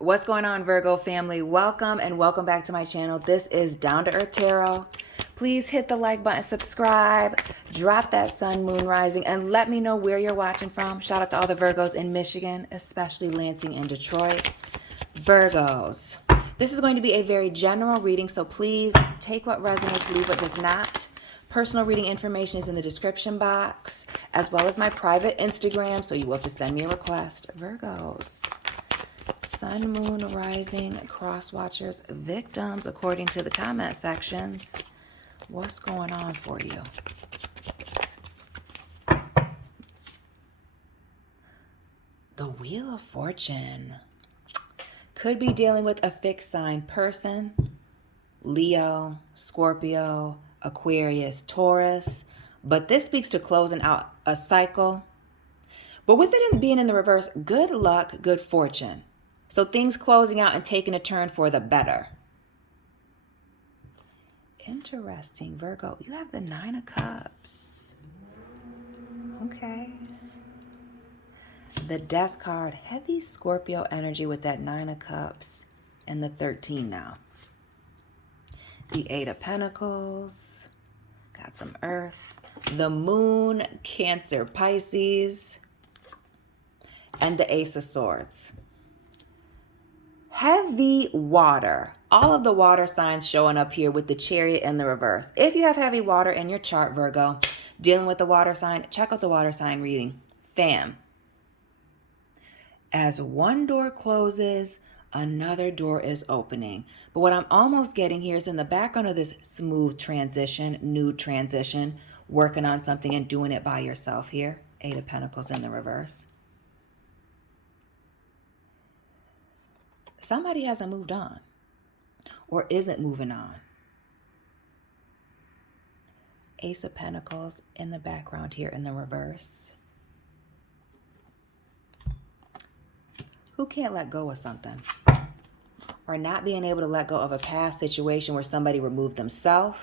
What's going on, Virgo family? Welcome and welcome back to my channel. This is Down to Earth Tarot. Please hit the like button, subscribe, drop that sun, moon, rising, and let me know where you're watching from. Shout out to all the Virgos in Michigan, especially Lansing and Detroit. Virgos, this is going to be a very general reading, so please take what resonates, leave what does not. Personal reading information is in the description box, as well as my private Instagram, so you will have to send me a request. Virgos. Sun, moon, rising, cross watchers, victims, according to the comment sections. What's going on for you? The Wheel of Fortune. Could be dealing with a fixed sign person. Leo, Scorpio, Aquarius, Taurus. But this speaks to closing out a cycle. But with it being in the reverse, good luck, good fortune. So things closing out and taking a turn for the better. Interesting, Virgo. You have the Nine of Cups. Okay. The Death card. Heavy Scorpio energy with that Nine of Cups and the 13 now. The Eight of Pentacles. Got some Earth. The Moon, Cancer, Pisces. And the Ace of Swords. Heavy water. All of the water signs showing up here with the Chariot in the reverse. If you have heavy water in your chart, Virgo, dealing with the water sign, check out the water sign reading. Fam. As one door closes, another door is opening. But what I'm almost getting here is in the background of this smooth transition, new transition, working on something and doing it by yourself here. Eight of Pentacles in the reverse. Somebody hasn't moved on or isn't moving on. Ace of Pentacles in the background here in the reverse. Who can't let go of something? Or not being able to let go of a past situation where somebody removed themselves,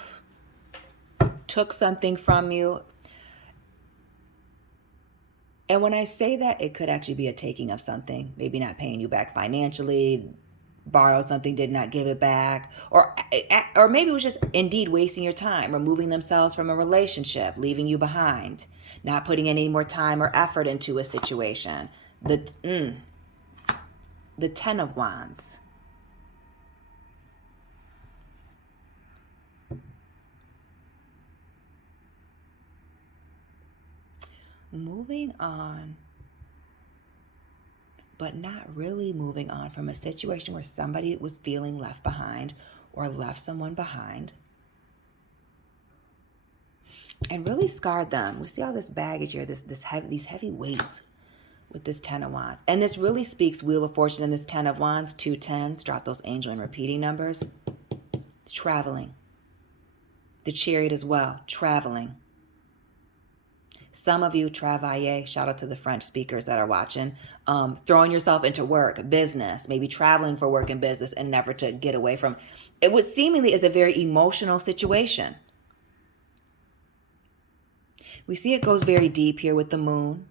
took something from you. And when I say that, it could actually be a taking of something. Maybe not paying you back financially, borrowed something, did not give it back. Or maybe it was just indeed wasting your time, removing themselves from a relationship, leaving you behind, not putting any more time or effort into a situation. The Ten of Wands. Moving on, but not really moving on from a situation where somebody was feeling left behind or left someone behind and really scarred them. We see all this baggage here, these heavy weights with this Ten of Wands. And this really speaks Wheel of Fortune in this Ten of Wands, 2 tens, drop those angel and repeating numbers. Traveling. The Chariot as well, traveling. Some of you, travailler, shout out to the French speakers that are watching, throwing yourself into work, business, maybe traveling for work and business and never to get away from. It would seemingly is a very emotional situation. We see it goes very deep here with the Moon.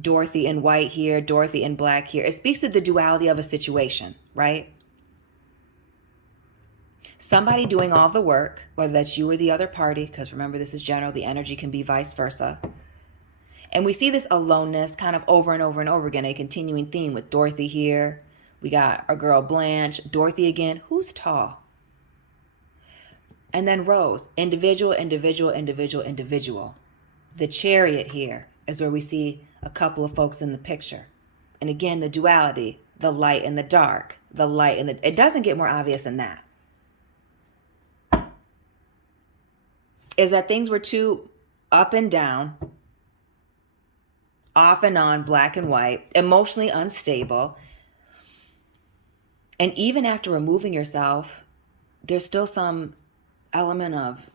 Dorothy in white here, Dorothy in black here. It speaks to the duality of a situation, right? Somebody doing all the work, whether that's you or the other party, because remember, this is general, the energy can be vice versa. And we see this aloneness kind of over and over and over again, a continuing theme with Dorothy here. We got our girl Blanche, Dorothy again, who's tall. And then Rose, individual, individual, individual, individual. The Chariot here is where we see a couple of folks in the picture. And again, the duality, the light and the dark, the light and it doesn't get more obvious than that. Is that things were too up and down, off and on, black and white, emotionally unstable. And even after removing yourself, there's still some element of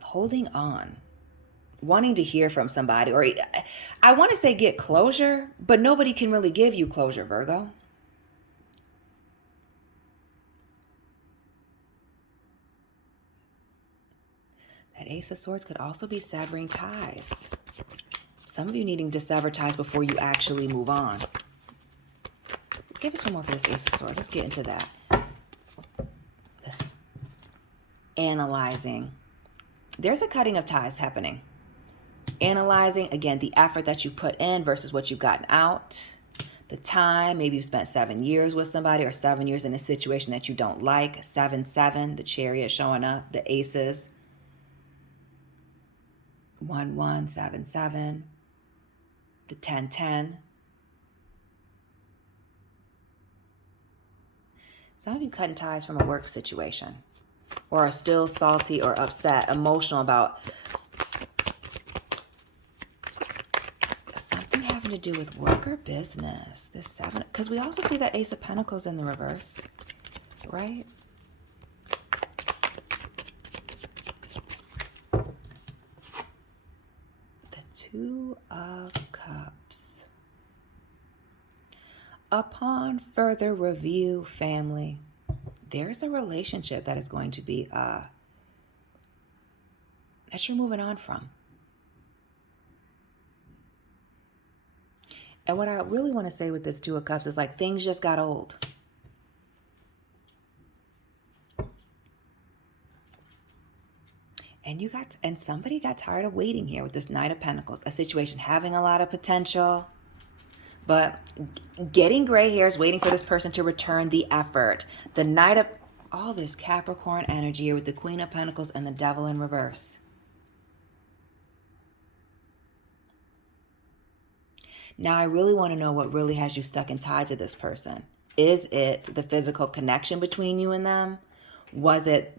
holding on, wanting to hear from somebody, or I want to say get closure, but nobody can really give you closure, Virgo. That Ace of Swords could also be severing ties. Some of you needing to sever ties before you actually move on. Give us one more for this Ace of Swords. Let's get into that. This analyzing. There's a cutting of ties happening. Analyzing, again, the effort that you put in versus what you've gotten out. The time, maybe you've spent 7 years with somebody or 7 years in a situation that you don't like. 7-7, the Chariot showing up, the Aces. 1-1, 7-7, the 10-10. Some of you cutting ties from a work situation or are still salty or upset, emotional about something having to do with work or business. This 7, because we also see that Ace of Pentacles in the reverse, right? The 2 of Cups. Upon further review, family, there's a relationship that is going to be that you're moving on from. And what I really want to say with this 2 of Cups is like things just got old. And somebody got tired of waiting here with this Knight of Pentacles. A situation having a lot of potential, but getting gray hairs, waiting for this person to return the effort. The Knight of all this Capricorn energy here with the Queen of Pentacles and the Devil in reverse. Now, I really want to know what really has you stuck and tied to this person. Is it the physical connection between you and them? Was it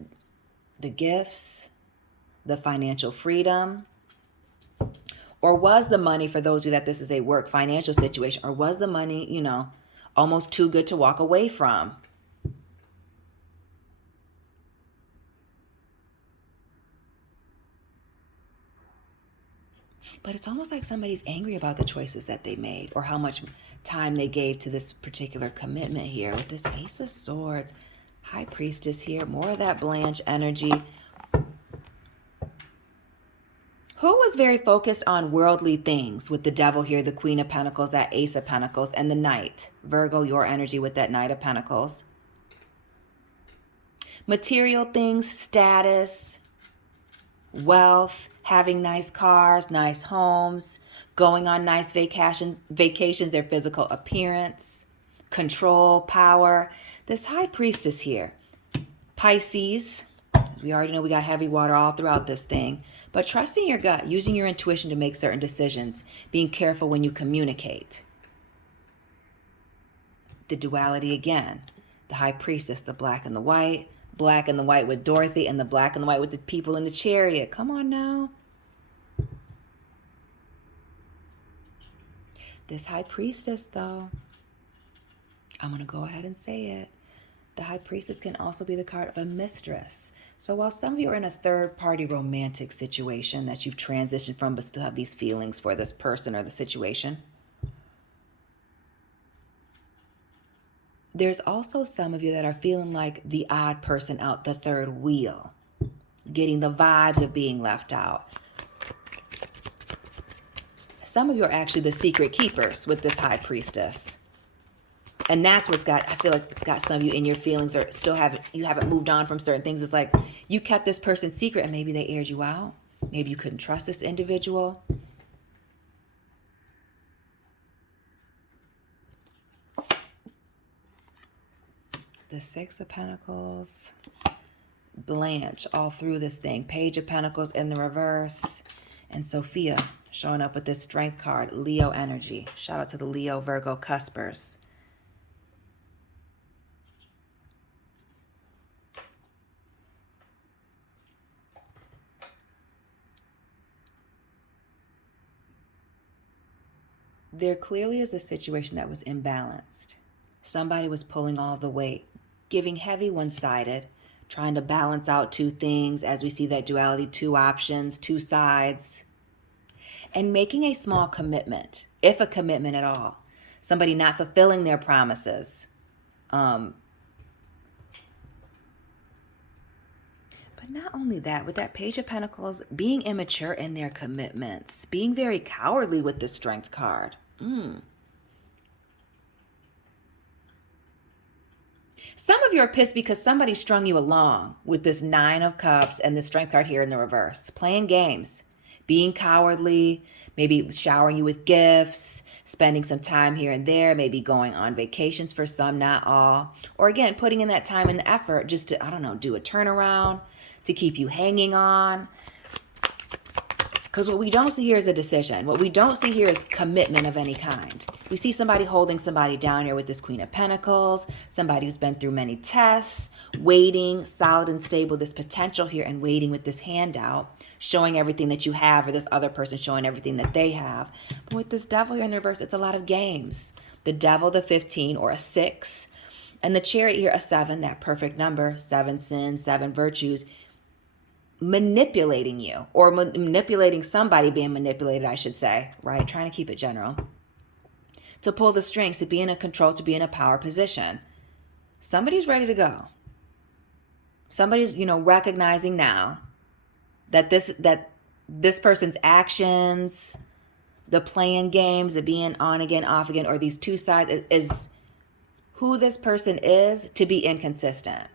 the gifts, the financial freedom? Or was the money, for those of you that this is a work financial situation, or was the money, you know, almost too good to walk away from? But it's almost like somebody's angry about the choices that they made or how much time they gave to this particular commitment here. With this Ace of Swords, High Priestess here, more of that Blanche energy. Who was very focused on worldly things with the Devil here, the Queen of Pentacles, that Ace of Pentacles, and the Knight? Virgo, your energy with that Knight of Pentacles. Material things, status, wealth, having nice cars, nice homes, going on nice vacations, their physical appearance, control, power. This High Priestess here, Pisces, we already know we got heavy water all throughout this thing, but trusting your gut, using your intuition to make certain decisions, being careful when you communicate. The duality again, the High Priestess, the black and the white with Dorothy, and the black and the white with the people in the Chariot. Come on now. This High Priestess, though, I'm going to go ahead and say it. The High Priestess can also be the card of a mistress. So while some of you are in a third-party romantic situation that you've transitioned from but still have these feelings for this person or the situation, there's also some of you that are feeling like the odd person out, the third wheel, getting the vibes of being left out. Some of you are actually the secret keepers with this High Priestess. And that's what's got, I feel like it's got some of you in your feelings or still you haven't moved on from certain things. It's like you kept this person secret and maybe they aired you out. Maybe you couldn't trust this individual. The Six of Pentacles, Blanche all through this thing. Page of Pentacles in the reverse. And Sophia showing up with this Strength card, Leo energy. Shout out to the Leo, Virgo cuspers. There clearly is a situation that was imbalanced. Somebody was pulling all the weight, giving heavy one-sided, trying to balance out two things as we see that duality, two options, two sides, and making a small commitment, if a commitment at all. Somebody not fulfilling their promises. But not only that, with that Page of Pentacles, being immature in their commitments, being very cowardly with the Strength card. Some of you are pissed because somebody strung you along with this Nine of Cups and the Strength card here in the reverse. Playing games, being cowardly, maybe showering you with gifts, spending some time here and there, maybe going on vacations for some, not all. Or again, putting in that time and the effort just to, I don't know, do a turnaround, to keep you hanging on. Because what we don't see here is a decision. What we don't see here is commitment of any kind. We see somebody holding somebody down here with this Queen of Pentacles, somebody who's been through many tests, waiting, solid and stable, this potential here, and waiting with this handout, showing everything that you have, or this other person showing everything that they have. But with this Devil here in the reverse, it's a lot of games. The Devil, the 15, or a 6. And the Chariot here, a 7, that perfect number, 7 sins, 7 virtues, manipulating you, or manipulating somebody being manipulated, I should say, right? Trying to keep it general. To pull the strings, to be in a control, to be in a power position. Somebody's ready to go. Somebody's, recognizing now that this person's actions, the playing games, the being on again, off again, or these two sides is who this person is, to be inconsistent.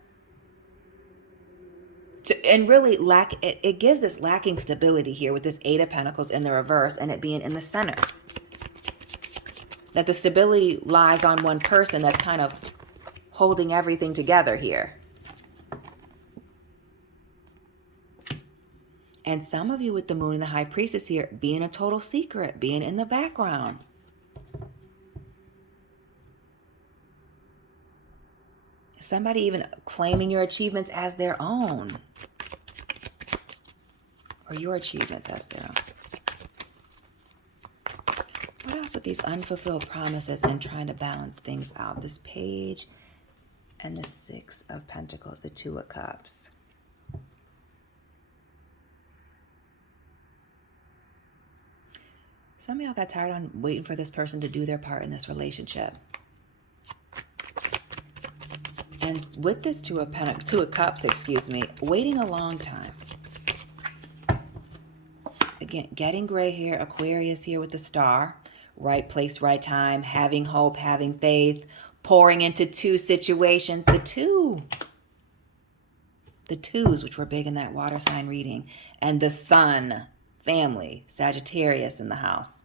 And really it gives us lacking stability here with this 8 of Pentacles in the reverse and it being in the center. That the stability lies on one person that's kind of holding everything together here. And some of you with the Moon and the High Priestess here being a total secret, being in the background. Somebody even claiming your achievements as their own. Or your achievements as their own. What else with these unfulfilled promises and trying to balance things out? This Page and the 6 of Pentacles, the 2 of Cups. Some of y'all got tired on waiting for this person to do their part in this relationship. And with this 2 of Cups, waiting a long time. Again, getting gray hair, Aquarius here with the Star. Right place, right time, having hope, having faith, pouring into 2 situations. The 2s, which were big in that water sign reading. And the Sun, family, Sagittarius in the house.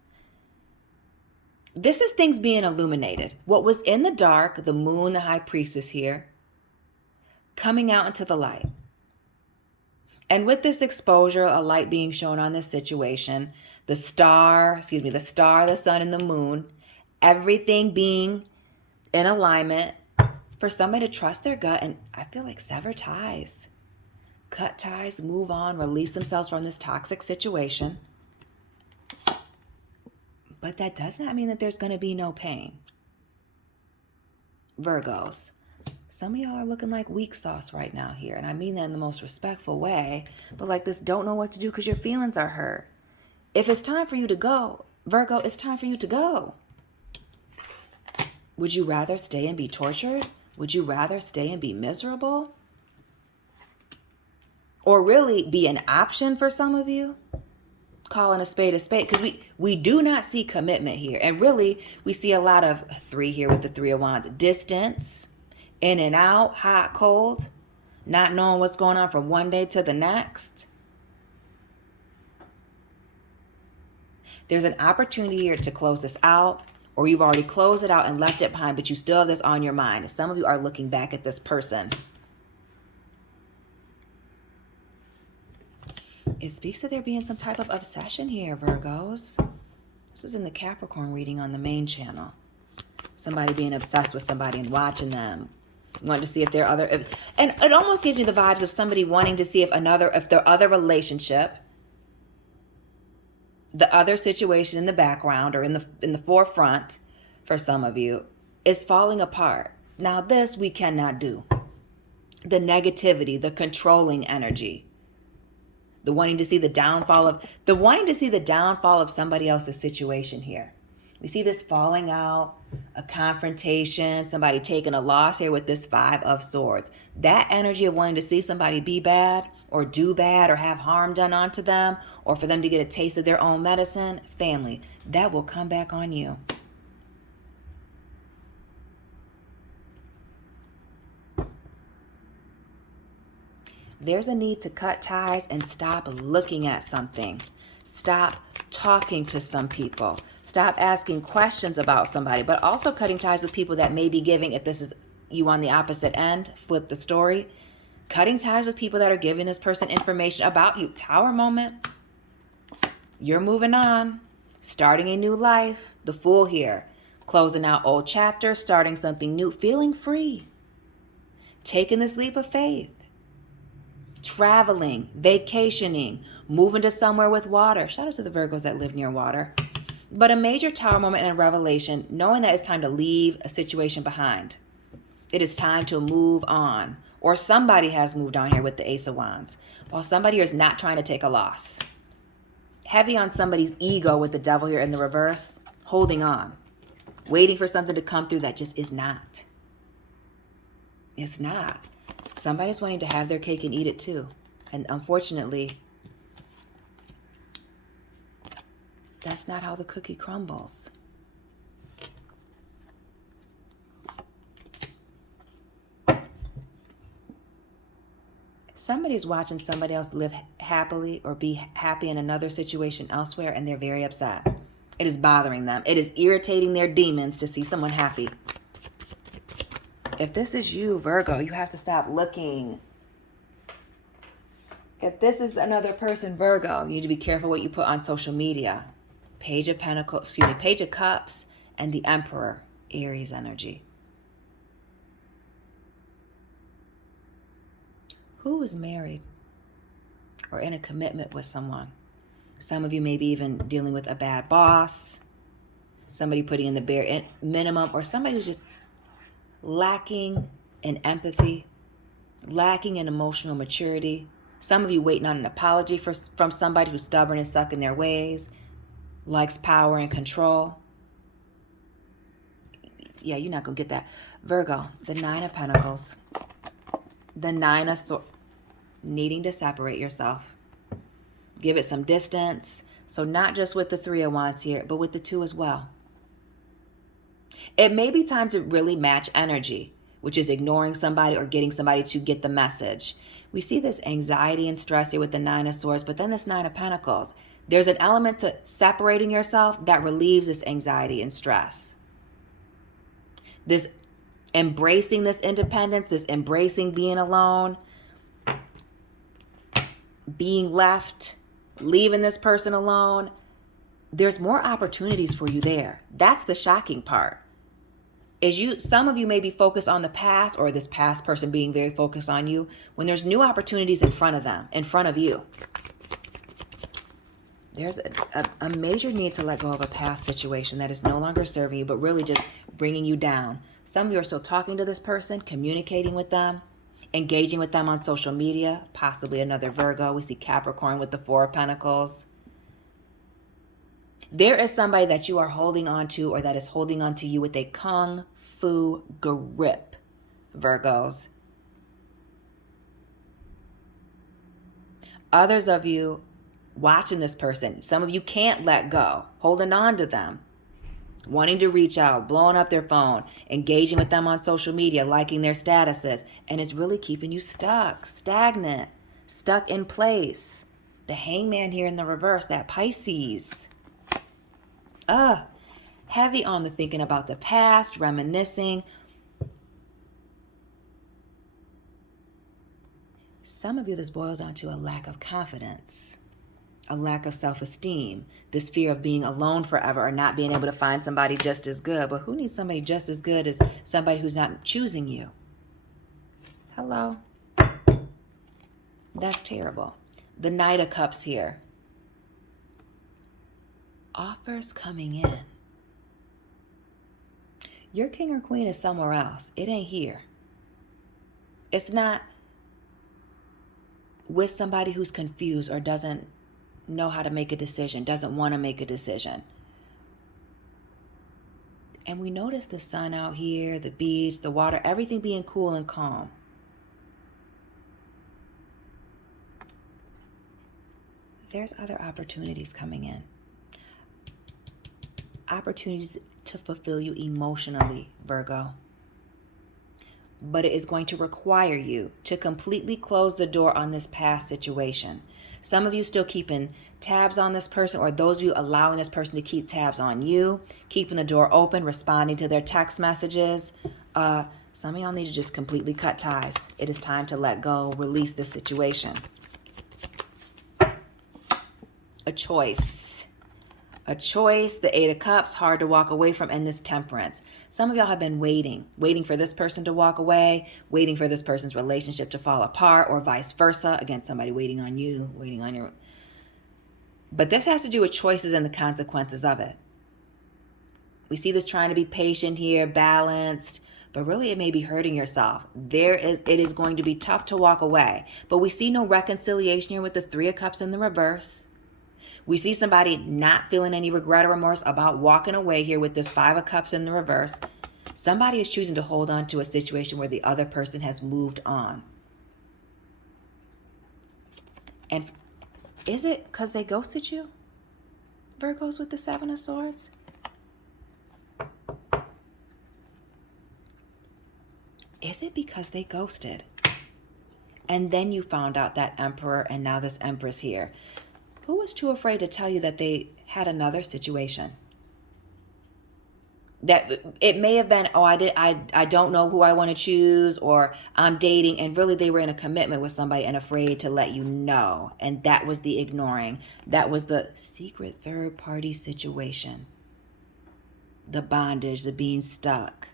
This is things being illuminated. What was in the dark, the Moon, the High Priestess here, coming out into the light. And with this exposure, a light being shown on this situation, the Star, the Sun, and the Moon, everything being in alignment for somebody to trust their gut and I feel like sever ties. Cut ties, move on, release themselves from this toxic situation. But that does not mean that there's going to be no pain. Virgos. Some of y'all are looking like weak sauce right now here. And I mean that in the most respectful way. But like this, don't know what to do because your feelings are hurt. If it's time for you to go, Virgo, it's time for you to go. Would you rather stay and be tortured? Would you rather stay and be miserable? Or really be an option for some of you? Calling a spade, because we do not see commitment here. And really, we see a lot of 3 here with the 3 of Wands. Distance, in and out, hot, cold, not knowing what's going on from one day to the next. There's an opportunity here to close this out, or you've already closed it out and left it behind, but you still have this on your mind. Some of you are looking back at this person. It speaks to there being some type of obsession here, Virgos. This is in the Capricorn reading on the main channel. Somebody being obsessed with somebody and watching them. Wanting to see if there are other... And it almost gives me the vibes of somebody wanting to see if their other relationship, the other situation in the background or in the forefront for some of you, is falling apart. Now this we cannot do. The negativity, the controlling energy. The wanting to see the downfall of somebody else's situation here. We see this falling out, a confrontation, somebody taking a loss here with this 5 of Swords. That energy of wanting to see somebody be bad or do bad or have harm done onto them or for them to get a taste of their own medicine, family, that will come back on you. There's a need to cut ties and stop looking at something. Stop talking to some people. Stop asking questions about somebody, but also cutting ties with people that may be giving, if this is you on the opposite end, flip the story. Cutting ties with people that are giving this person information about you. Tower moment. You're moving on. Starting a new life. The Fool here. Closing out old chapters, starting something new. Feeling free. Taking this leap of faith. Traveling, vacationing, moving to somewhere with water. Shout out to the Virgos that live near water. But a major Tower moment and a revelation, knowing that it's time to leave a situation behind. It is time to move on. Or somebody has moved on here with the Ace of Wands. While somebody here is not trying to take a loss. Heavy on somebody's ego with the Devil here in the reverse. Holding on. Waiting for something to come through that just is not. It's not. Somebody's wanting to have their cake and eat it too. And unfortunately, that's not how the cookie crumbles. Somebody's watching somebody else live happily or be happy in another situation elsewhere, and they're very upset. It is bothering them. It is irritating their demons to see someone happy. If this is you, Virgo, you have to stop looking. If this is another person, Virgo, you need to be careful what you put on social media. Page of Pentacles, Page of Cups, and the Emperor, Aries energy. Who is married or in a commitment with someone? Some of you may be even dealing with a bad boss, somebody putting in the bare minimum, or somebody who's just lacking in empathy, lacking in emotional maturity. Some of you waiting on an apology from somebody who's stubborn and stuck in their ways, likes power and control. Yeah, you're not going to get that. Virgo, the Nine of Pentacles, the Nine of Swords, needing to separate yourself. Give it some distance. So not just with the Three of Wands here, but with the Two as well. It may be time to really match energy, which is ignoring somebody or getting somebody to get the message. We see this anxiety and stress here with the Nine of Swords, but then this Nine of Pentacles. There's an element to separating yourself that relieves this anxiety and stress. This embracing this independence, this embracing being alone, being left, leaving this person alone. There's more opportunities for you there. That's the shocking part. Some of you may be focused on the past, or this past person being very focused on you, when there's new opportunities in front of them, in front of you. There's a major need to let go of a past situation that is no longer serving you, but really just bringing you down. Some of you are still talking to this person, communicating with them, engaging with them on social media, possibly another Virgo. We see Capricorn with the Four of Pentacles. There is somebody that you are holding on to, or that is holding on to you with a kung fu grip, Virgos. Others of you watching this person, some of you can't let go, holding on to them, wanting to reach out, blowing up their phone, engaging with them on social media, liking their statuses, and it's really keeping you stuck, stagnant, stuck in place. The Hangman here in the reverse, that Pisces. Heavy on the thinking about the past, reminiscing. Some of you, this boils down to a lack of confidence, a lack of self-esteem, this fear of being alone forever or not being able to find somebody just as good. But who needs somebody just as good as somebody who's not choosing you? Hello? That's terrible. The Knight of Cups here. Offers coming in. Your king or queen is somewhere else. It ain't here. It's not with somebody who's confused or doesn't know how to make a decision, doesn't want to make a decision. And we notice the sun out here, the beach, the water, everything being cool and calm. There's other opportunities coming in. Opportunities to fulfill you emotionally, Virgo. but it is going to require you to completely close the door on this past situation. Some of you still keeping tabs on this person, or those of you allowing this person to keep tabs on you, keeping the door open, responding to their text messages. Some of y'all need to just completely cut ties. It is time to let go, release this situation. A choice. A choice, the Eight of Cups, hard to walk away from, and this Temperance. Some of y'all have been waiting for this person to walk away, waiting for this person's relationship to fall apart, or vice versa. Again, somebody waiting on you, waiting on your... But this has to do with choices and the consequences of it. We see this trying to be patient here, balanced, but really it may be hurting yourself. It is going to be tough to walk away. But we see no reconciliation here with the Three of Cups in the reverse. We see somebody not feeling any regret or remorse about walking away here with this Five of Cups in the reverse. Somebody is choosing to hold on to a situation where the other person has moved on. And is it because they ghosted you? Virgos with the Seven of Swords? Is it because they ghosted? And then you found out that Emperor and now this Empress here. Who was too afraid to tell you that they had another situation? That it may have been, oh, I don't know who I want to choose, or I'm dating, and really they were in a commitment with somebody and afraid to let you know. And that was the ignoring. That was the secret third party situation. The bondage, the being stuck.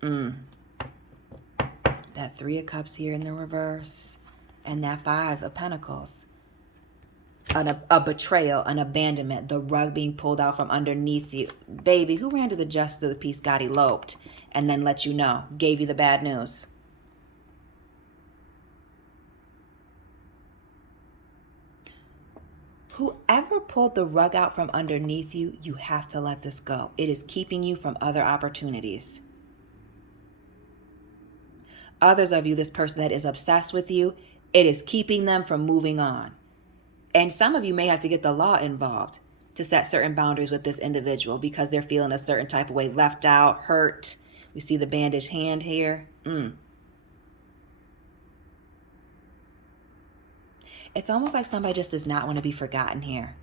That Three of Cups here in the reverse, and that Five of Pentacles. A betrayal, an abandonment, the rug being pulled out from underneath you. Baby, who ran to the justice of the peace, got eloped, and then let you know, gave you the bad news? Whoever pulled the rug out from underneath you, you have to let this go. It is keeping you from other opportunities. Others of you, this person that is obsessed with you, it is keeping them from moving on. And some of you may have to get the law involved to set certain boundaries with this individual because they're feeling a certain type of way, left out, hurt. We see the bandaged hand here. It's almost like somebody just does not want to be forgotten here.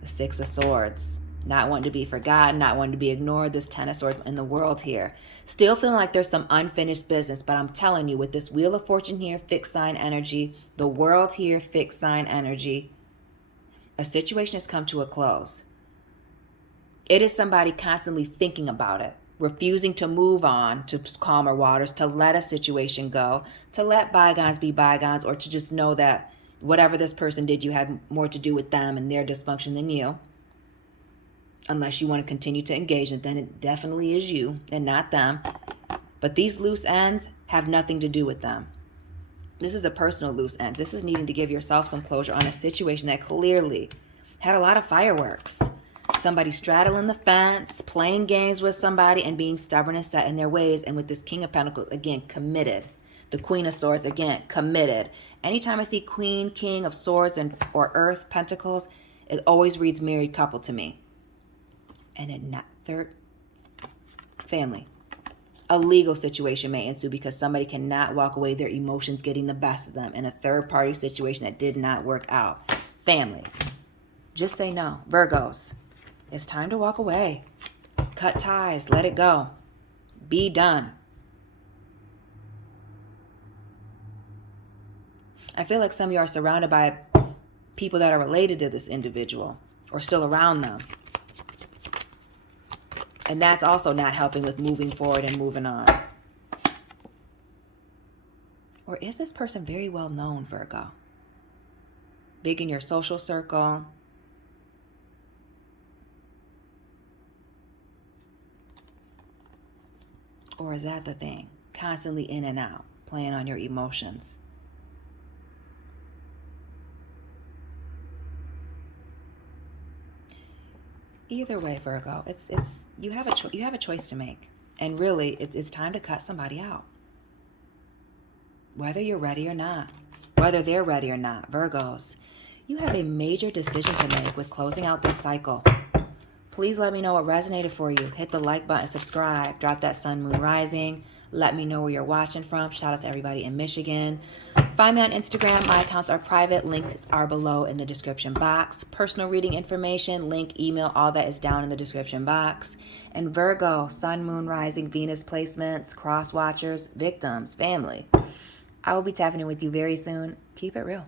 The Six of Swords. Not wanting to be forgotten, not wanting to be ignored. This Ten of Swords in the world here. Still feeling like there's some unfinished business. But I'm telling you, with this Wheel of Fortune here, fixed sign energy. The world here, fixed sign energy. A situation has come to a close. It is somebody constantly thinking about it, refusing to move on to calmer waters, to let a situation go, to let bygones be bygones, or to just know that whatever this person did, you had more to do with them and their dysfunction than you. Unless you want to continue to engage, and then it definitely is you and not them. But these loose ends have nothing to do with them. This is a personal loose end. This is needing to give yourself some closure on a situation that clearly had a lot of fireworks. Somebody straddling the fence, playing games with somebody, and being stubborn and set in their ways. And with this King of Pentacles, again, committed. The Queen of Swords, again, committed. Anytime I see Queen, King of Swords, or Earth, Pentacles, it always reads married couple to me. And in that third, family. A legal situation may ensue because somebody cannot walk away, their emotions getting the best of them in a third party situation that did not work out. Family. Just say no. Virgos, it's time to walk away. Cut ties. Let it go. Be done. I feel like some of you are surrounded by people that are related to this individual or still around them. And that's also not helping with moving forward and moving on. Or is this person very well known, Virgo? Big in your social circle? Or is that the thing? Constantly in and out, playing on your emotions. Either way, Virgo, it's you have a choice to make, and really, it's time to cut somebody out. Whether you're ready or not, whether they're ready or not, Virgos, you have a major decision to make with closing out this cycle. Please let me know what resonated for you. Hit the like button, subscribe, drop that sun, moon, rising. Let me know where you're watching from. Shout out to everybody in Michigan. Find me on Instagram. My accounts are private. Links are below in the description box. Personal reading information, link, email, all that is down in the description box. And Virgo, Sun, Moon, Rising, Venus placements, cross watchers, victims, family. I will be tapping in with you very soon. Keep it real.